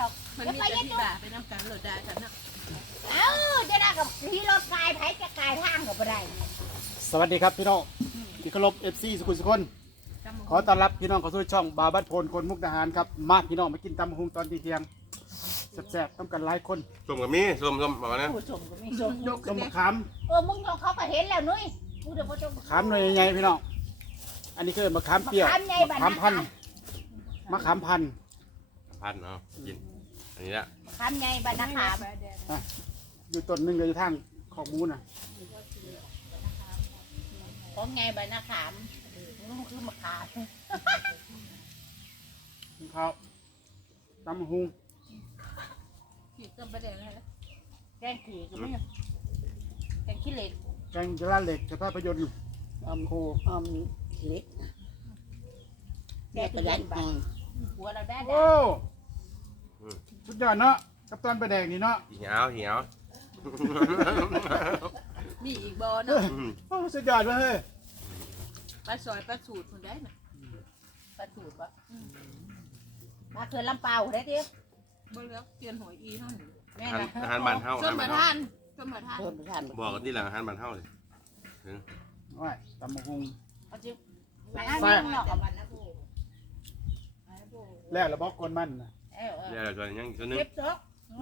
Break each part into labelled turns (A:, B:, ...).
A: ดอก
B: มันมีแต่ที่บ่าไปน้ำกันโหลดได้กันนะ
A: เอ้าจะได้กับที่รถกายไผจะกายทางกับบ่ได้
C: สวัสดีครับพี่น้องที่เคารพเอฟซีสุขุมสุคนขอต้อนรับพี่น้องเข้าสู่ช่องบาบัดโพนคนมุกดาหารครับมาพี่น้องมากินตำบักหุงตอนเที่ยงแซ่บๆต้องกันหลายคน
D: ส้มกับมีส้มส้มบอกนะ
A: ผู้ชมก็มี
B: ยกยก
C: ต้ม
B: เด็
C: มะ
B: ก
C: ขาม
A: เออมึงเขาก็เห็นแล้วนุ้ยกูเดี๋ยวบ่จง
C: มะขามหน่วยใหญ่ๆพี่น้องอันนี้คือมะขามเปรี้ยว
A: มะขามใหญ่บัด
C: มะขามพันธุ์มะขามพันธุ์
D: พันเนาะกิน อันนี้ละ
A: คำใหญ่บัดนะขาม
C: อยู่ต้นหนึงก็อยู่ทางของมูน่ะ
A: ของไงบัดนะขามมันคือมะขาม
C: กินข้าวตำบักหุง
B: ขีดต้นประเด็นอะไร
A: แกงขี่ก็มีแกงขี้เหล็ก
C: แกงกะลาเหล็กกระทะประยนต์อำโค
E: ออมเล็ก
A: แก
E: แม่
A: ง
E: ก็
A: ขี้เห
E: ยั
A: ล็
E: น
A: ก
E: อ่อน
A: หัวเราได้
C: โอ้ สุดยอดเนาะกับตอนไปแดงนี่เนาะ
D: เหี่ยวเหี่ยว
B: มีอีกบอเนาะ
C: โอ้สุดยอดเลยเฮ้ย
B: ปลาซอยปลาสูตรคนได้นะ
A: ประสูตรปะมาเคืนลำเปล่าได้ดิ
B: บ่เลือกเปลี่ยนหอยอีเท่านี้
A: แม่
D: อาหาร
A: นะ
D: อาหารบ้านเฮา
B: ส้
D: อามหาร
B: มา
D: บ้านเฮา
B: ทานส้มมาทาน
E: เพิ่มไปทาน
D: บอกกันที่หลังอาหารบ้านเฮาเลย
C: ว่าตำบักหุง
A: เอาจิ้มไปอันนี้ข้างนอกกับมันนะกู
C: แล้วระบอกกวนมันน่ะ
A: เออเดี๋
D: ยวเราจะยังตัวนึง
A: เก็บตก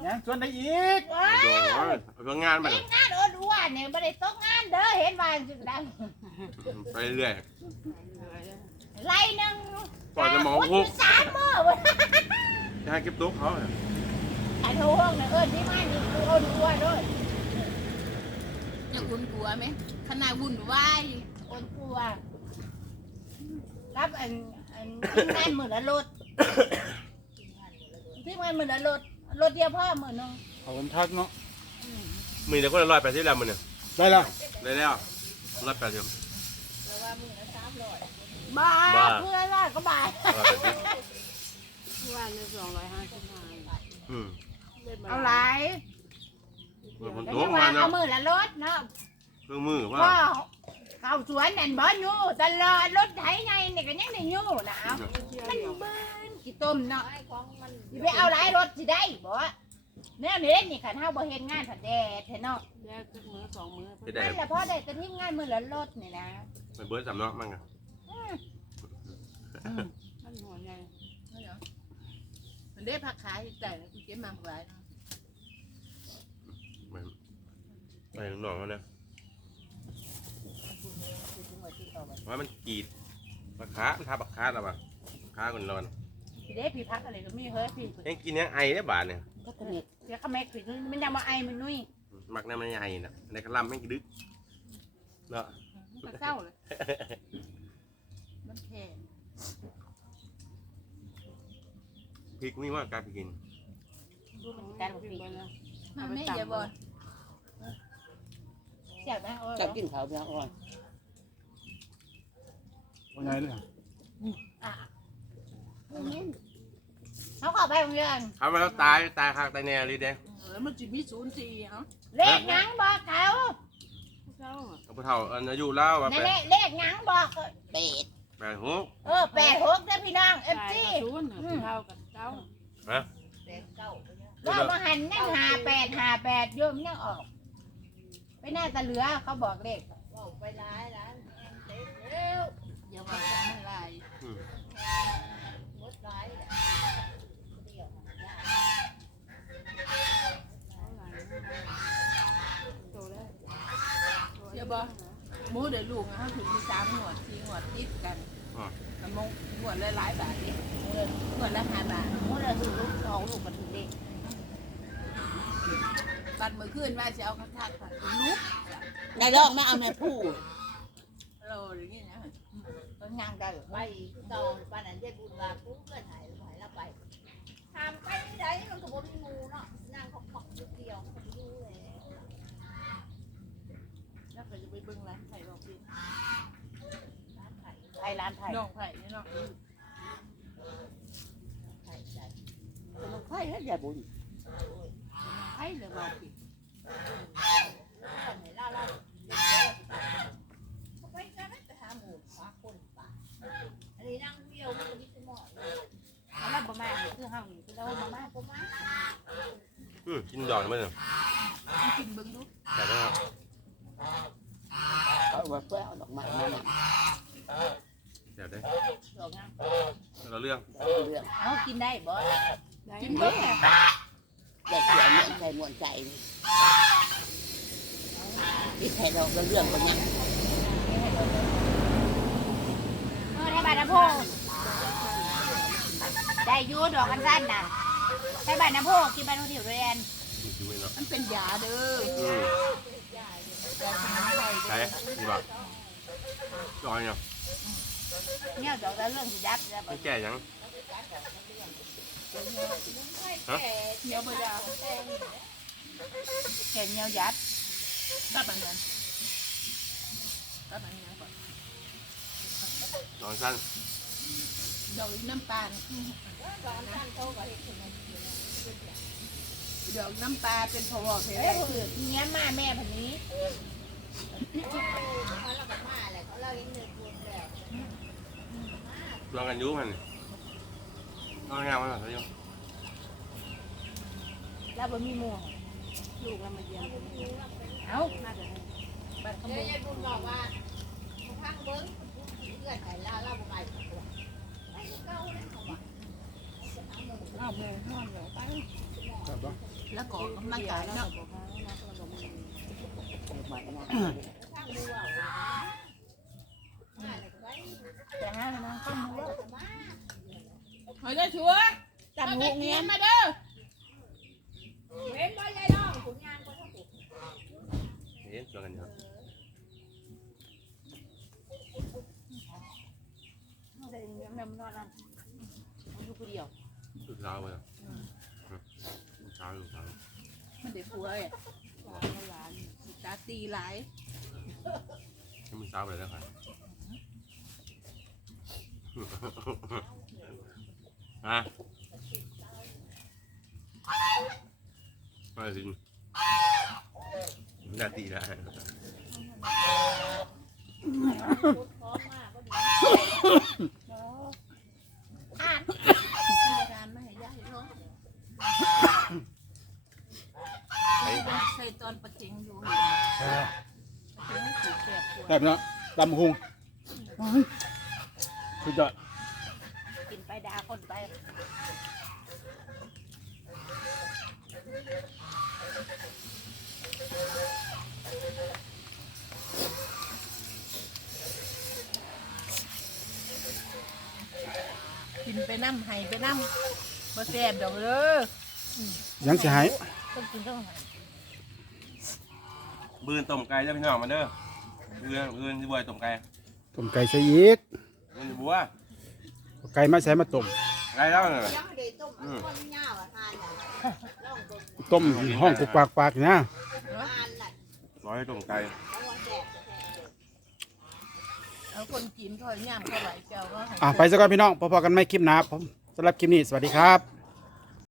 C: ยังส่วนได้อีก
A: ว้า
D: โอ้ยเอางานไป
A: ไปงานอ้วนอ้วนเนี่ยไม่ได้ตกงานเด้อเห็นว่าจึงได้
D: ไปเรื่อย
A: ไล่หนึ่ง
D: ปล่อยสมองพุ
A: กสามมื้อว้ย
D: จะให้เก็บตุ๊กเขา
A: ไอ้โทห้องเนี่ยเอิ้นที่มานี่คืออ้วนอ้วนด้วย
B: อยากอุ่นกลัวไหมขนาดวุ่นวาย
A: อ้วนกลัวรับอันอันทีมงานหมื่นละรถ ทีมงานหมื่นละรถรถเดียวพ่อหมื่นหนึง
C: ขอบคุณทักเนาะ
D: มีแต่คนละร้อยแปดสิบแล้วมันเนี่ย
C: ได้แล้ว
D: ได้แล้วร้อยแปดสิบ
A: บ้า
D: บ้า
A: เพื่อนว่าก็บ้า
D: ร้อยแปดสิบ
E: ว่าในสองร้อยห้าสิบห้า
D: อืม
A: เอาหลาย
D: มัน
A: แต่
D: โต
A: ยัง
D: มา
A: ว่า
D: เนาะ
A: เอาหมื่นละรถเนาะ
D: เครื่องมือว่า
A: ก็เข้าสวนนั่นบ่อยู่ตลอดรถไถไงนี่ก็ยังได้อยู่นะเอามันเบิ้น กี่ต้มเนาะสิไปเอาหลายรถสิได้บ่แนวนี้นี่คันเฮาบ่เฮ็ดงานผัดแดดแท้เนาะ
E: แยกสักมือสองมือ
D: จะได้
A: นั่นแหละพ่อได้กระทิ้งานมื้อละรถนี่นะ
D: ไปเบิร์ดสามเนาะมั่งอะ
E: มันหัวใหญ่
B: มันได้ผักขายแต่กูเก็บมาหลาย
D: ไปหนองมันเนี่ยว่ามันกีดปลาคามันทาปลาคาหรอปะคาคนร้อน
A: พี่เด้พี่พักอะไรก็มีเฮ้ยพี่
D: ยังกินยังไอได้บาทเนี่ย
E: ก็สนิท
A: เดี๋ยวเขาแม็กพี่มันยังมาไอมันนุ้ย
D: มักน้ำมันไอน่ะในกระลำไม่งกระดึกเนาะ
B: มันเศร้าเลยมันแพง
D: พริกมีว่ากล้าไปกิน
A: ดูมันการบ่พี่
E: ไปแล้ว
B: มาแม่อย่าบอล
A: เสียบนะเออ
E: จะกินข้าวเพียงอ่อน
C: ว่าไงเนี่ย
A: เขาก็ไปโรงเรียน
D: ทำมาแล้วตายตายคางตายแน่เลยเด้
B: แล้วมันจะมีศูนย์สี่เอ้า
A: เลขหยังบอกเขา
E: เจ้า
D: เอาผู้เฒ่าอันอายุเล่าว่า
A: นั่
D: ไป
A: นแหละเลขหยังบอก
E: เป็ด
D: แปดหก
A: เออแปดหกเด้อพี่น้องเอฟซี
E: ศูนย์เท่ากับเจ้า
D: ฮะ
A: ว่ามาหันนั่งหาแปดหาแปดโยมยังออก ไปหน้าตะเหลือเขาบอกเลข
B: ไปร้ายร้ายอย่าว่าจะไม่ลาย
D: อืม
E: โตแล้ว
B: อย่าบอกหมูเดี๋ยวลูกนะถึงมีสามหนวดสี่หนวดติดกันมันมงหนวดละหลายบาทดิหนวดละห้าบาท
A: มื่อเราถือลูกสองลูกกันถึงเลข
B: บัตรมือขึ้นว่าจะเอาข้าวทักลุก
E: ในรอบไม่เอาแม่ผู้
B: เราอย่างนี้นะ
A: ต้น ยางได้
F: ไปตอนปานนั้นยายบุญว่าปุ๊บเพื่อนหายหายแล้วไปทำไปไหนมันก็บ่มีงูเนาะนั่งเขาขอบเดียวเขาดูเลย
B: แล้วก็จะไปเบิ่งร้านไผ่บอกพี่
F: ร้านไข่
A: ไทยร้านไทย
B: น้องไผ่นี่เนาะ
F: ไข่ใจ
E: เป็นลูกไข่แล้วอย่าบุญ
B: ไผ่เลยบอกพี่
F: คนไหนล่าล่าเขาไปกันไปหาหมูปลาคนป่าอันนี้นั่งเดียวมันก็มีสมอง
A: แล้วบ่แม่คือเฮานี่คือ เรามามา
F: ผมมา
D: อื มกินดอกมันเลย
B: กินเบิ่งดู
D: แต่นะครับ
E: เอาไว้เพื่อเอาดอกไม้มาเนี่ย
D: แต่ได้
F: ดอกงาม
D: เราเรื่อง
E: เอาเรื่อง
A: เอากินได้บ่
B: กินเบิ่ง
E: อยากเสียเงินใจมวนใจนี่ที่ใครเราก็เรื่องคนนี้
A: เออได้บาน้ำโพได้อยูดอกกันสั้นน่ะได้บาน้ำโพกินบาน้ำถิวเรียน
D: ดูเนาะ
B: มันเป็นยาเด้อ
D: อืม
B: ยาสมุนไพร
D: ใช่
B: เด้อ
D: ดีป่ะจอยเนาะ
A: เนี่ยดอกแล้วเรื่องสิยับแล้ว
D: ไม่แก่ยัง
B: เหี่ยวบ่ยา
A: เห็นเงี้ยวยับ
B: ตับอันนั้นตับอันนั้นก่อน
D: นอนสั้น
B: ดอกน้ำตาล
F: ดอกสั้นโตกว่าเห็ดถึง
B: ดอกน้ำปลาเป็นพวอเพล
A: เอ้ยคือเงี้ยมาแม่พันนี้
F: เขาเราแบบมาแหละเขาเราเห็นหนึ่งคนแล้ว
D: รวมกันยุ่มันนอนงานมันแบบนี้
A: แล้วบ่มีหม่วง
B: ลูกเรามาเยี่ยม
A: เอ้า
B: บ้านข
F: เดี๋
B: โม
F: ยวยยายบุญบอกว่าพังเบิ้งเพื่อนไหนล่าเล่าบ่ไปไปเก้าเลยเขาว่า
B: อ้าวแม่นอนแล้วไป
C: ครับบ่
B: แล้วก็กำลังกายเนาะ
E: ดอไม้นะ
F: พังดูเอาย
A: แต่ห้ามันต้องมือ
F: มา
B: เฮ้ยได้ชัวร์
A: จับหูเงี้ย
B: มาเด้อ
F: เห็นบ่ยายน้องขุนยางคนทั้งปุ๊
D: เห็นรวกันเยอะ
A: ใส่เงี้ยมันนอนนั่นอยู่คนเดียว
D: สุดเช้าเลย ช้าอยู่เช้า
B: มันได้ผัวอะตาตีหลาย
D: ให้มันเช้าไปแล้วค่ะฮะมาสินาทีละ
F: พูดพร้อมมากก็ดี
A: อ่าน
B: มีการไม่ให้ยายเนาะใส่ ตอนประเจงอยู่ประเจงถูกแสบปวด
C: ได้พี่น้องตำหุงสุดยอด
A: กินไปด่าคนไป
B: กินไปน้ำให้ไปน้ำบ่แสบดอกเด้อ
C: ยังสิหาย
A: ต้องกินต้องหา
D: บืนต้มไก่เด้อพี่น้องมาเด้อบืนบืนที่บัวต้มไก่
C: ต้มไก่ใส่อีก
D: บืนที่บัว
C: เอาไก่มาใส่มาต้ม
D: ไก่แล้วเนี่ย
F: ยังไม่ได้ต้มอันนี้มันยาวอะทานอย่างลองต้ม
C: ต้มห้องกุกปากปากนะ
F: ทานน่ะ
D: ร้อยต้มไก่
F: แล้วว่าแสบแสบ
B: เอาคนกินถอยย่ามเข้าไหลเจ้าก็ให้
C: อะไปซะก่อนพี่น้องพอๆกันไม่คลิปหนาผมสำหรับคลิปนี้สวัสดีครับ